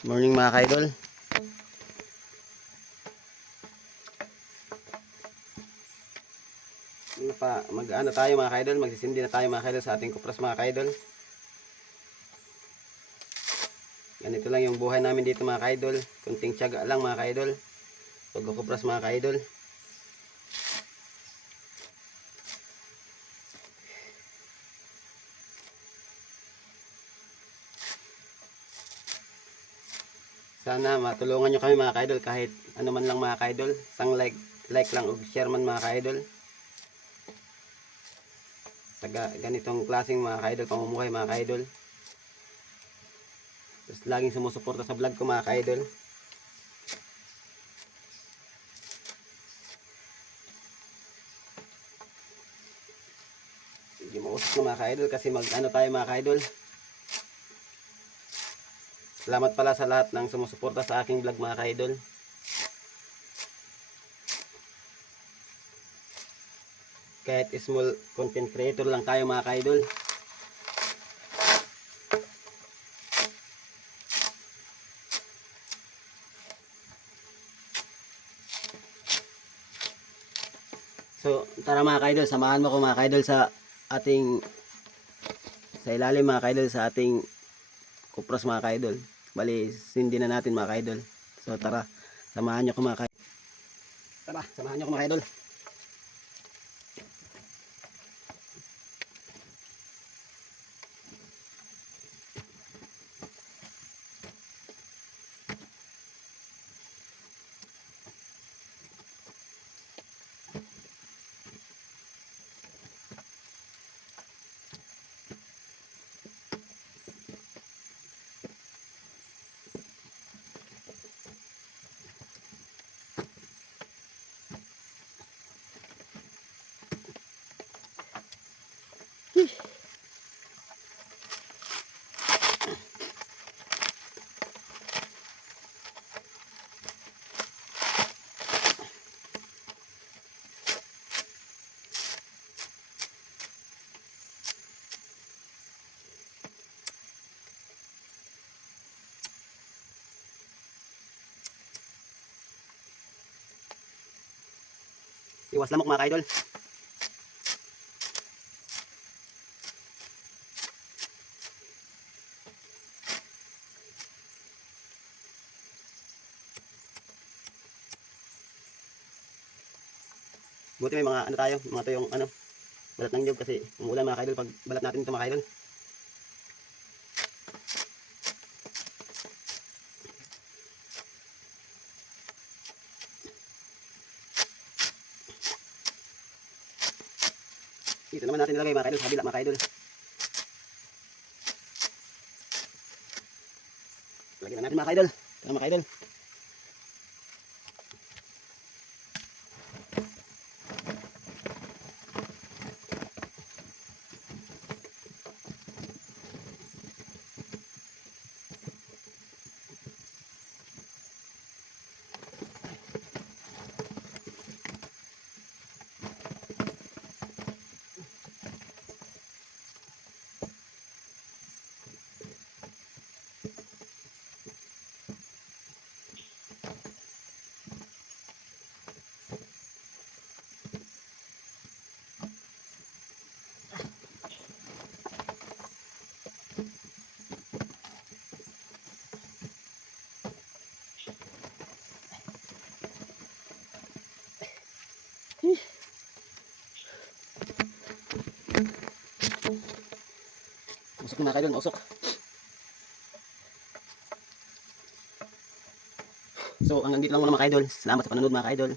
Morning mga kaidol. Mag-ano tayo mga kaidol, magsisindi na tayo mga kaidol sa ating kupras mga kaidol. Ganito lang yung buhay namin dito mga kaidol. Kunting tiyaga lang mga kaidol. Pagkukupras mga kaidol. Sana matulungan nyo kami mga kaidol kahit ano man lang mga kaidol. Sang like lang o share man mga kaidol. Sa ganitong klaseng mga kaidol, pamumuhay mga kaidol. Tapos laging sumusuporta sa vlog ko mga kaidol. Hindi mausap na mga kaidol kasi mag-ano tayo mga kaidol. Salamat pala sa lahat ng sumusuporta sa aking vlog mga kaidol. Kahit small content creator lang tayo mga kaidol. So tara mga kaidol, samahan mo ko mga kaidol sa ilalim mga kaidol sa ating kupras mga kaidol. Bali sindi na natin mga kaidol. So tara, samahan nyo ko mga kaidol. Tara, samahan nyo ko mga kaidol. Iwas lamok mga kaidol. Buti may mga ano tayo, mga to yung ano, balat ng nyug kasi umuulan mga kaidol pag balat natin ito mga kaidol. Dito naman natin nilagay mga kaidol, sa kabila mga kaidol. Lagyan na natin mga kaidol. Tara mga kaidol. Usok na mga kaidol, usok. So hanggang dito lang muna mga kaidol. Salamat sa panonood mga kaidol.